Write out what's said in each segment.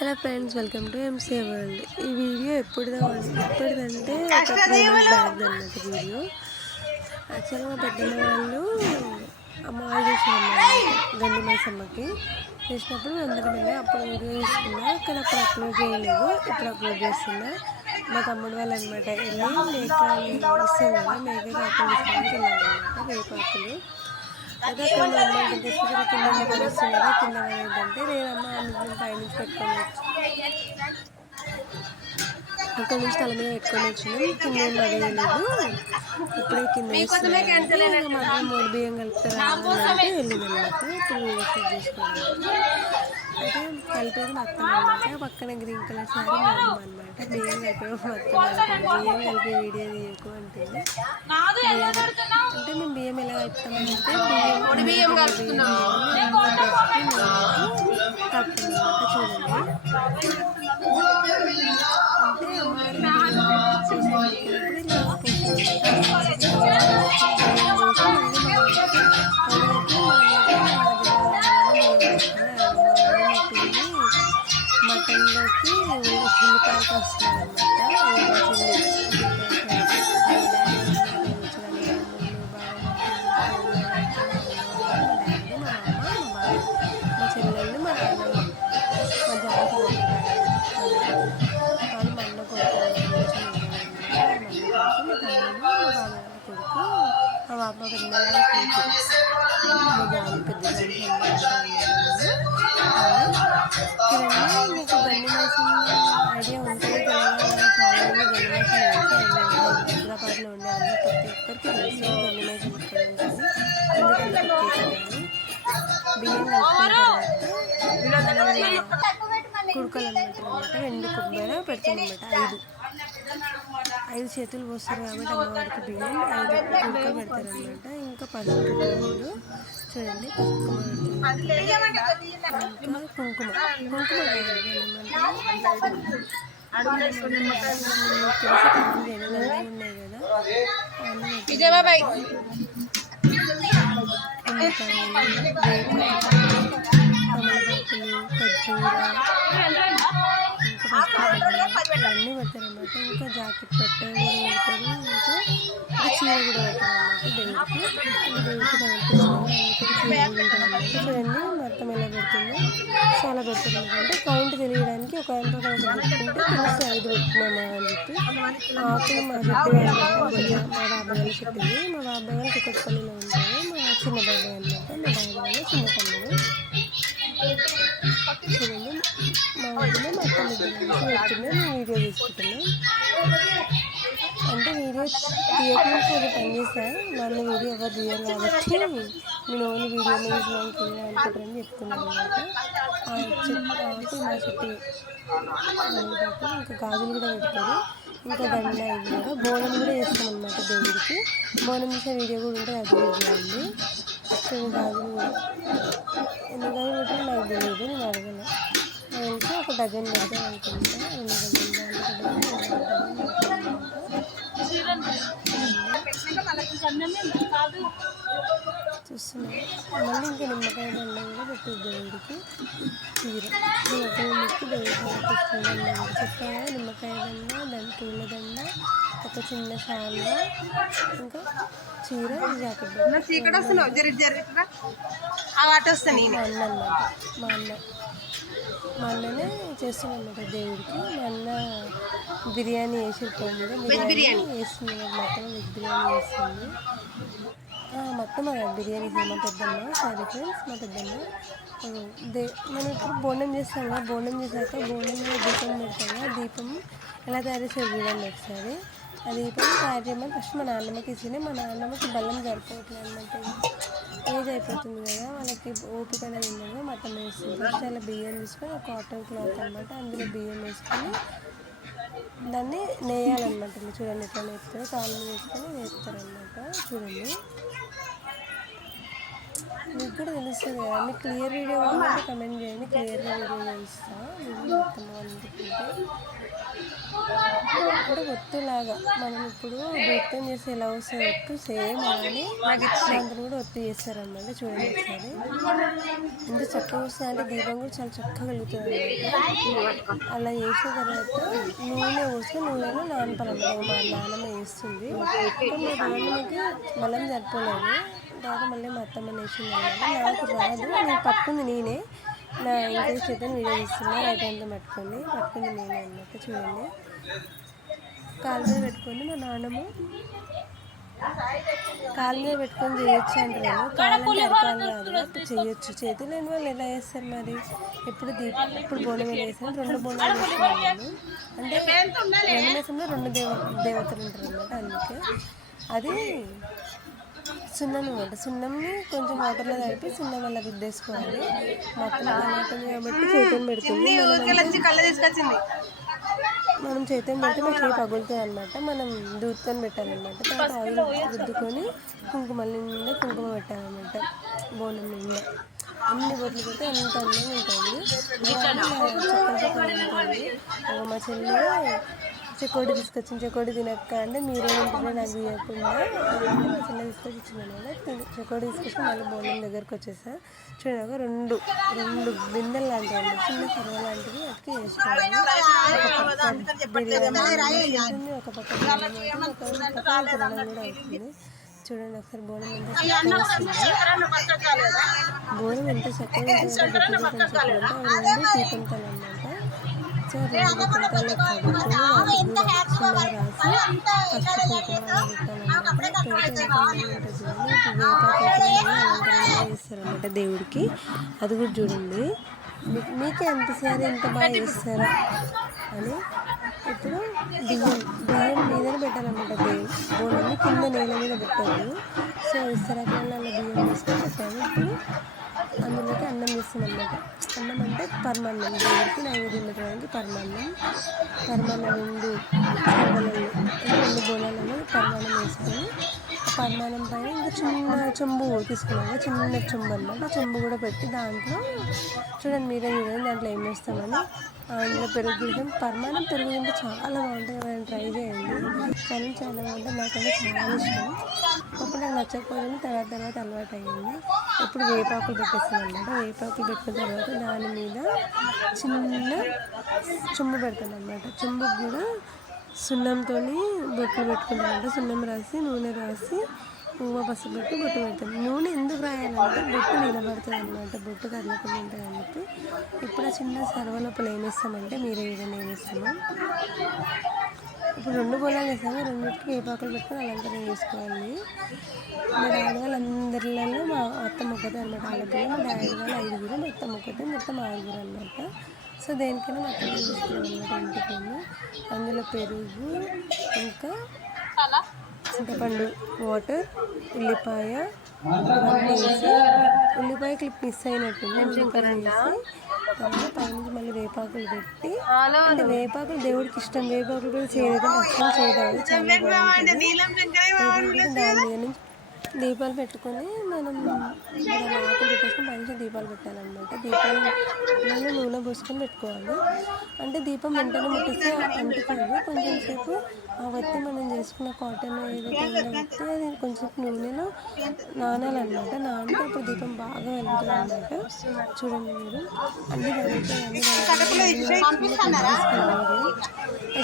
Hello friends, welcome to MCA world. ఈ video ఎప్పటిదంటే ఒక 3 months back అన్నమాట. వీడియో యాక్చువల్గా మా పెద్దమ్మ వాళ్ళు అమ్మవారు చేశారన్నమాట, గండి మైసమ్మకి చేసినప్పుడు అందరం వెళ్ళి అప్పుడు వీడియో తీసుకున్నా, కానీ అప్పుడు అప్లోడ్ చేయలేదు. ఇప్పుడు అప్లోడ్ చేస్తున్నా. మా తమ్ముడు వాళ్ళు అనమాట వెళ్ళి మేకలు ఇస్తాం కదా, మేక కాకులు ఇస్తానికి వెళ్ళాలన్నమాట. వేపాకులు అయితే అక్కడ మా అమ్మ అంటే చెప్పి కింద పడేస్తుంది కదా, కింద పడేదంటే నేనమ్మ అందులో పైనుంచి పెట్టుకొని అక్కడ నుంచి తల మీద పెట్టుకొని వచ్చినాం. కింద ఏం పడేయలేదు. ఇప్పుడే కింద వేస్తున్నాను. మాత్రం 3 బియ్యం కలుపుతారా అంటే వెళ్ళిందనమాట. ఇప్పుడు షూట్ చేసుకోవాలి. అయితే కలిపేది మొత్తం అనమాట. పక్కన గ్రీన్ కలర్ శారీ మా అమ్మ అనమాట. బియ్యం కలిపేది మొత్తం బియ్యం కలిపే వీడియో తీయకు అంటుంది. అంటే మేము బియ్యం ఎలా కలుపుతామంటే బియ్యం కలుపుతున్నాం చూడండి. అంటే మటన్లోకి ఉల్లిపాయలు వస్తున్నారనమాట. మా చెల్లెళ్ళు మా నాన్నమ్మ మా జాయింట్ వాళ్ళు మా అన్న కొడుకు మా తమ్ముడు మా బావ కొడుకు మా బాబా పెద్ద మా జాయింట్ పెద్ద చూడండి. మీకు గండి మైసమ్మ ఐడియా ఉంటుంది. తెలంగాణ చాలా మంది గండి మైసమ్మ హైదరాబాద్లో ఉండే అన్న ప్రతి ఒక్కరికి తెలుసు గండి మైసమ్మ ఇక్కడ ఉంటుంది. ఎందుకంటే ప్రత్యేకంగా బియ్యం కలిపిన తర్వాత కుడుకలు అనమాట. 2 కొబ్బరి పెడతామన్నమాట. 5 చేతులు పోస్తారు కాబట్టి అమ్మవారికి బియ్యం 5 కుడుకలు పెడతారనమాట. ఇంకా పసుపు పువ్వులు చూడండి, కుంకుమ ఉన్నాయి కదా. అన్నీ పెడతారనమాట. ఇంకా జాకెట్ పెట్టారు, ఇంకా చీర కూడా పెడతారనమాట దేవుడికి. చూడండి మొత్తం ఎలా పెడుతుందో, చాలా పెడుతుంది. అంటే కౌంట్ తెలియడానికి ఒక పెట్టుకుంటే తెలిసి 5 పెట్టుకున్నామా అని చెప్పి. ఆకులు మా చెట్టు మా బాబాయ్ వాళ్ళ చెట్టుది. మా బాబాయ్ వాళ్ళు కుక్కపల్లిలో ఉంటారు. మా చిన్న బాబాయ్ అనమాట. మా బాబాయ్ వాళ్ళ చిన్న తమ్ముడు. చూడండి మా ఊరిలో మా అత్త పెడుతున్నాం. మేము వీడియో తీసుకుంటున్నాం. అంటే వీడియో తీయకుండా ఒక పని చేశాను. నన్ను వీడియో ఎవరు తీయరు కాబట్టి నేను ఓన్లీ వీడియో తీయడానికి అనుకుంటారని చెప్తున్నాను అనమాట. మా చెట్టు ఇంకా గాజులు కూడా పెడతారు. ఇంకా దండ ఇది కూడా బోనం కూడా చేస్తాం అనమాట దేవుడికి. బోనం చేసే వీడియో కూడా ఉంటుంది, అది కూడా చేయండి. గాజులు కూడా ఎన్ని గాజులు పెట్టినా నాకు తెలియదు, నేను అడగను. వెళ్తే ఒక డజన్ పెడతాను అనుకుంటా. 2 చూస్తున్నాను. మళ్ళీ ఇంకా నిమ్మకాయ దండ కూడా పెట్టేది దేవుడికి. చీర నిమ్మకాయ ముక్కి దేవుడికి చెప్పాను. నిమ్మకాయ దండ, పూల దండ, ఒక చిన్న శాలువా, ఇంకా చీర, జాకెట్. మా అన్ననే చేస్తున్నాను అన్నమాట దేవుడికి. మా అన్న బిర్యానీ వేసి బిర్యానీ వేస్తుంది మొత్తం. వెజ్ బిర్యానీ వేస్తుంది మొత్తం. బిర్యానీ మా పెద్దమ్మ. సారీ ఫ్రెండ్స్, మా పెద్దమ్మ. మనం ఇప్పుడు బోనం చేస్తాం కదా, బోనం చేశాక బోనం మీద దీపం పెడతాం కదా. దీపం ఎలా తయారు చేసేది చూడండి ఒకసారి. ఆ దీపం తయారు చేయమని ఫస్ట్ మా నాన్నమ్మకి ఇచ్చింది. మా నాన్నమ్మకి బెల్లం సరిపోవట్లేదు అనమాట. ఏజ్ అయిపోతుంది కదా, వాళ్ళకి ఓపిక అనేది ఉండదు. మటన్ వేస్తుంది. ఫస్ట్ అలా బియ్యం తీసుకొని ఒక కాటన్ క్లాత్ అనమాట, అందులో బియ్యం వేసుకొని దాన్ని నేయాలన్నమాట. చూడండి ఎట్లా నేస్తారు, కాళ్ళు వేసుకొని వేస్తారనమాట. చూడండి మీకు కూడా తెలుస్తుంది కదా. మీకు క్లియర్ వీడియో కావాలంటే కమెంట్ చేయండి, క్లియర్గా వీడియో చేస్తాను. నేను మొత్తం అందుకుంటే అంటే ఒత్తులాగా మనం ఇప్పుడు దూత్తం చేస్తే ఎలా వస్తుంది ఒత్తు సేమ్ అలానే దాంట్లో కూడా ఒత్తు చేస్తారన్నమాట. చూడండి ఒకసారి ఎంత చక్కగా వస్తుంది అంటే దీపం కూడా చాలా చక్కగా వెలుగుతుంది అన్నమాట. అలా చేసిన తర్వాత నూనె పోస్తే నూనెలో నానపాలన్నమాట. మా నాన్నమ్మ వేస్తుంది, మా నాన్నమ్మకి బలం సరిపోలేదు. తర్వాత మళ్ళీ మా అత్తమ్మ వేసింది అన్నమాట. నాకు రాదు, నేను పట్టుకుంది నేనే. నా ఇంకొక చేతను వీడియో తీస్తున్నా, రైట్ హ్యాండ్తో పట్టుకుంది నేనే అన్నమాట. చూడండి కాలు మీద పెట్టుకొని మా నాన్నమ్మ కాలు మీద పెట్టుకొని చేయొచ్చు అంటారు. కాలంటే అరకాలు కాదు చేయొచ్చు. చేతి లేని వాళ్ళు ఎలా చేస్తారు మరి? ఇప్పుడు బోనం ఎలా చేస్తాను, 2 బోనాలు చేస్తున్నాను. అంటే 2 దేశంలో 2 దేవతలు ఉంటారు అన్నమాట. అందుకే అది సున్నం అనమాట. సున్నంని కొంచెం వాటర్లో కలిపి సున్నం వల్ల రుద్దేసుకోవాలి. మొత్తం కలుగుతుంది కాబట్టి చేతిని పెడుతుంది. మనం చేతిని పెడితే మా చేయి పగులుతుంది అనమాట. మనం దూత్కొని పెట్టాలన్నమాట. తర్వాత ఆయిల్ రుద్దుకొని కుంకుమ నిండా కుంకుమ పెట్టాలన్నమాట. బోనం నిండా అన్ని బొట్లు పెడితే అంత అందంగా ఉంటుంది. చక్కగా ఉంటుంది. మా చెల్లి చెకోడి తీసుకొచ్చింది. చెకోడి తినక్క అంటే మీరేమంటారో నాకు తీయకుండా మా చెల్లి తీసుకొచ్చి ఇచ్చింది అనమాట. చెకోడి తీసుకొచ్చి మళ్ళీ బోనం దగ్గరకు వచ్చేసా. చూడగా రెండు బిందెలు లాంటివి, చిన్న సర్వ లాంటివి అక్కడికి వేసుకోవాలి. ఒక పక్క బిర్యానీ ఒక పక్క తినడం కూడా అవుతుంది. చూడండి ఒకసారి బోనం ఎంత చక్కగా వస్తుంది. బోనం ఎంత చక్కగా ఉంటుంది. దీపంతలు అన్నమాట. సో 2 దీపంతాలు కడుక్కొని వాటికి కూడా చిన్నగా రాసి పసుపు కుంకుమ పెట్టాలన్నమాట. అలంకరణ చేస్తారన్నమాట దేవుడికి. అది కూడా చూడండి. మీకే అనిపిస్తుంది ఎంత బాగా చేస్తారా అని. ఇప్పుడు బియ్యం మీదనే పెట్టాలన్నమాట. బోనాన్ని కింద నేల మీద పెట్టాలి. సో ఇస్తరాకులలో బియ్యం వేసుకొని పెట్టాలి. ఇప్పుడు అందులోకి అన్నం వేస్తామన్నమాట. అన్నం అంటే పరమాన్నం, దేవుడికి నైవేద్యం పెట్టడానికి పరమాన్నం 2 బోనాలలో పరమాన్నం వేసుకొని ఆ పరమాన్నం పైన ఇంకా చిన్న చెంబు తీసుకున్నాము. చిన్న చెంబు అన్నమాట. చెంబు కూడా పెట్టి దాంట్లో చూడండి దాంట్లో ఏం వేస్తామని అందులో పెరుగు తింటాం. పరమాన్నం పెరుగు తింటే చాలా బాగుంటుంది. మనం ట్రై చేయండి, కానీ చాలా బాగుంటుంది. నాకంటే చాలా ఇష్టం. అప్పుడు నాకు నచ్చకపోయింది, తర్వాత అలవాటు అయ్యింది. ఇప్పుడు వేపాకులు పెట్టేస్తాను అన్నమాట. వేపాకులు పెట్టిన తర్వాత దాని మీద చిన్న చెంబు పెడతాను అన్నమాట. చెంబుకి కూడా సున్నంతో బొట్లు పెట్టుకుంటామంట. సున్నం రాసి నూనె రాసి పువ్వు పసుపు పెట్టి బొట్టు పెడతాం. నూనె ఎందుకు రాయాలంటే బొట్టు నిలబడుతుంది అన్నమాట. బొట్టు కదలకుండా ఉంటుంది అని చెప్పి. ఇప్పుడు ఆ చిన్న సర్వ లోపల ఏం వేస్తామంటే మీరే ఏదైనా వేస్తాము. ఇప్పుడు 2 బోనాలు వేసాము. 2కి వేపాకులు పెట్టుకొని అలంకరణ చేసుకోవాలి. మా డాడీ వాళ్ళందరిలో మా అత్తమ్మ ఒకటే అనమాట. ఆడపిల్ల మా డాడీ వాళ్ళు 5, మా అత్తమ్మ ఒకటే, మొత్తం 6 అనమాట. సో దేనికైనా మా అత్తమ్మ తీసుకున్నాం అనమాట ఇంటికి. అందులో పెరుగు, ఇంకా చింతపండు, వాటర్, ఉల్లిపాయ ఇవన్నీ వేసి, ఉల్లిపాయ క్లిప్ మిస్ అయినట్టుంది ఉల్లిపాయ వేసి, తర్వాత పైనుంచి మళ్ళీ వేపాకులు పెట్టి, అంటే వేపాకులు దేవుడికి ఇష్టం. వేపాకులు కూడా చేయకుండా అస్సలు చేయదు, చాలా బాగుంటుంది. దాని మీద నుంచి దీపాలు పెట్టుకొని మనం ఆకులు పెట్టేసుకొని మంచిగా దీపాలు పెట్టాలన్నమాట. దీపాలలో నూనె పోసుకొని పెట్టుకోవాలి. అంటే దీపం వెంటనే ముట్టిస్తే అంటుకోదు. కొంచెం సేపు ఆ వత్తి మనం చేసుకున్న కాటన్ ఏదైతే ఉందో వత్తి అది కొంచెం నూనెలో నానాలన్నమాట. నానితే అప్పుడు దీపం బాగా వెలుగుతుంది అన్నమాట. చూడండి మీరు అన్ని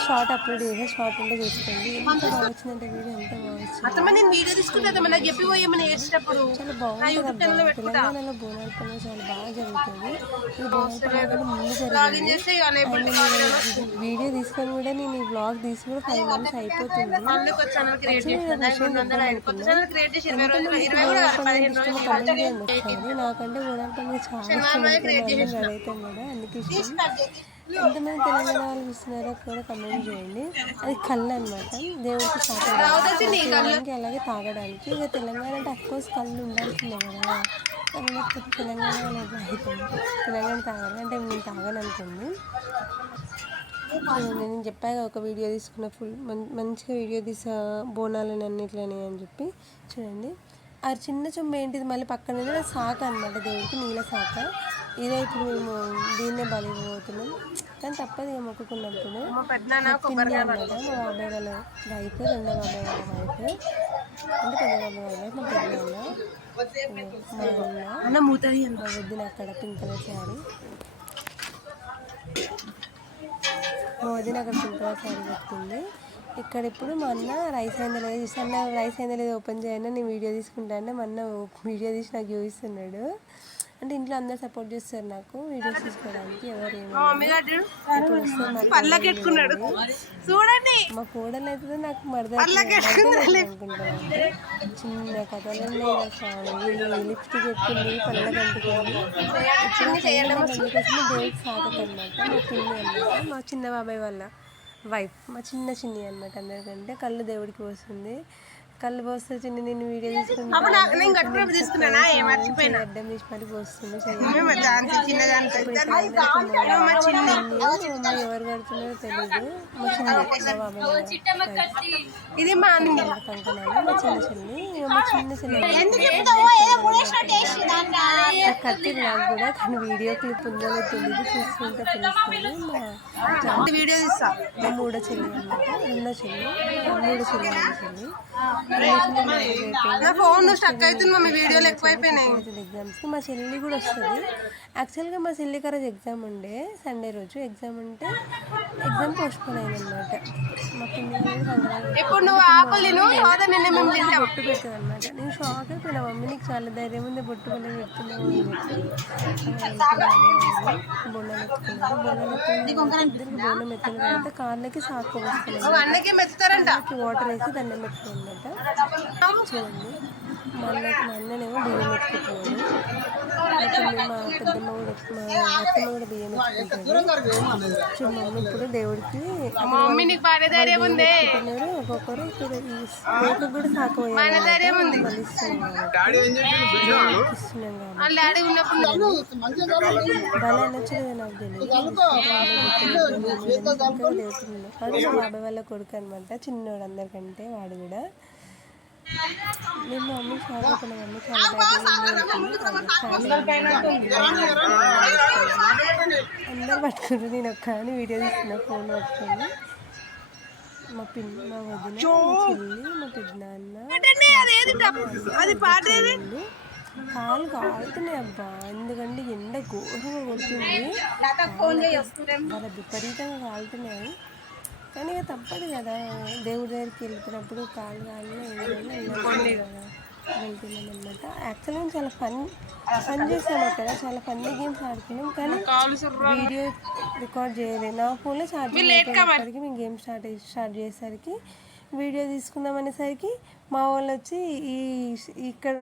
షార్ట్ అప్లోడ్ చేసి షార్ట్ ఉంటే చూసుకోండి. ఎంత బాగా వచ్చిందంటే వీడియో ఎంత బాగా వచ్చింది. చాలా బాగుంటుంది. తెలంగాణలో బోనాల పండుగ చాలా బాగా జరుగుతుంది. ఈ బోనాల పండుగ ముందు జరిగింది. వీడియో తీసుకొని కూడా నేను ఈ బ్లాగ్ తీసి కూడా 5 months అయిపోతుంది. నాకంటే బోనాల పండుగ చాలా ఇష్టం. అవుతాం కదా, అందుకే ఇష్టం. ఎంతమంది తెలంగాణ వాళ్ళు చూస్తున్నారో కూడా కమెంట్ చేయండి. అది కళ్ళు అనమాట, దేవుడికి తాగడానికి అలాగే తాగడానికి. ఇక తెలంగాణ అంటే అఫ్కోర్స్ కళ్ళు ఉండాల్సిందే కదా. తెలంగాణ అవుతుంది, తెలంగాణ తాగాలి అంటే నేను తాగను అనుకోండి. నేను చెప్పాక ఒక వీడియో తీసుకున్న మంచిగా వీడియో తీసా బోనాలని అన్నిట్లని అని చెప్పి. చూడండి ఆ చిన్న చెంబు ఏంటిది మళ్ళీ పక్కన శాఖ అనమాట దేవుడికి, నీళ్ళ శాఖ. ఇదే ఇప్పుడు మేము దీన్నే బలిపోతున్నాం, కానీ తప్పదు ఇక మొక్కుకున్నప్పుడు. పిన్ని అనమాట మా బాబాయ్ వాళ్ళ వైఫ్, రెండో బాబాయ్ వాళ్ళ వైఫ్, అంటే పెద్ద బాబాయ్ వాళ్ళ వైఫ్, మా పెద్దనాన్న, మా అన్న మా వద్దిన అక్కడ పింక్ కలర్ శారీ, మా వదిన అక్కడ పింక్ కలర్ శారీ కట్టుకుంది. ఇక్కడ ఇప్పుడు మా అన్న రైస్ అయిందో లేదో చూసి, అన్న రైస్ అయిందో లేదో ఓపెన్ చేయను, నేను వీడియో తీసుకుంటాను. మా అన్న వీడియో తీసి నాకు చూపిస్తున్నాడు. అంటే ఇంట్లో అందరు సపోర్ట్ చేస్తారు నాకు వీడియోస్ తీసుకోవడానికి, ఎవరు మా కోడలు అయితే నాకు మరద అనుకుంటాను. చిన్న కథలు లిప్స్టిక్ ఎక్కింది, పళ్ళ కంటుకుంది. దేవుడికి సాగత అనమాట. మా పిన్ని అనమాట, మా చిన్న బాబాయ్ వాళ్ళ వైఫ్, మా చిన్ని అనమాట. అందరికంటే కళ్ళు దేవుడికి పోస్తుంది. కళ్ళు పోస్తే చిన్న నేను వీడియో తీసుకుంటాను, అడ్డం తీసి మరి పోస్తుంది. ఎవరు కడుతున్నారో తెలీదు. మా ఇది మా కంకణాలు, మా చిన్న చెల్లి, మా చిన్న చెల్లి కట్టింది నాకు కూడా, కానీ వీడియో క్లిప్ ఉందో తెలీదు, చూసుకుంటే తెలుస్తుంది. వీడియో తీస్తా. మా మూడో చెల్లి అనమాట, రెండో చెల్లి, మూడో చెల్లి, ఎగ్జామ్స్ మా చెల్లి కూడా వస్తుంది. యాక్చువల్గా మా చెల్లికి రోజు ఎగ్జామ్ ఉండే, సండే రోజు ఎగ్జామ్ ఉంటే ఎగ్జామ్ పోస్ట్పోన్ అయింది అనమాట. మా పిన్ని బొట్టు పెడుతుంది అనమాట. నేను షాక్ అయిపోయినా, మమ్మీ నీకు చాలా ధైర్యం ఉంది, బొట్టు పల్లె పెడుతున్నావు అని చెప్పి. బొండం ఎత్తుకున్నారు, ఇద్దరికి బొండం ఎత్తిన తర్వాత కాళ్ళకి సాకు వస్తున్నాయి, వాటర్ వేసి దండం పెట్టుకున్నమాట. చూడండి మా అన్ననేమో బియ్యం ఎత్తుకుంటున్నాడు, మా పెద్దమ్మ కూడా, మా అత్తమ్మ కూడా బియ్యం ఎత్తుకుంటారు. చూడమ్మ ఇప్పుడు దేవుడికి ఒక్కొక్కరు ఇప్పుడు మేకకు కూడా సాకు ఇస్తున్నాం భలే అనొచ్చు కదా, నాకు తెలియదు. వాడు మా బాబాయ్ వాళ్ళ కొడుకు అనమాట, చిన్నోడు అందరికంటే వాడు కూడా. నేను మా మమ్మీ చాలా అయిపోయినా, మమ్మీ చాలా అందరు పట్టుకుంటారు, నేను ఒక్క అని వీడియో తీస్తున్నా ఫోన్ పట్టుకొని. మా పిన్ని, మా వదిన, మా చెల్లి, మా పెద్దనాన్న, కాలు కాలుతున్నాయి అబ్బా, ఎందుకంటే ఎండ ఘోరంగా కొడుతుంది, చాలా విపరీతంగా కాలుతున్నాయి. కానీ ఇక తప్పదు కదా, దేవుడి దగ్గరికి వెళ్తున్నప్పుడు కాలు వెళ్తున్నాం అనమాట. యాక్చువల్గా చాలా ఫన్ చేసాము అక్కడ, చాలా ఫన్నీ గేమ్స్ ఆడుతున్నాం, కానీ వీడియో రికార్డ్ చేయలేదు. నా ఫోన్లో ఛార్జింగ్ అయిపోయేసరికి మేము గేమ్ స్టార్ట్ చేసేసరికి వీడియో తీసుకుందాం అనేసరికి మా వాళ్ళు వచ్చి ఇక్కడ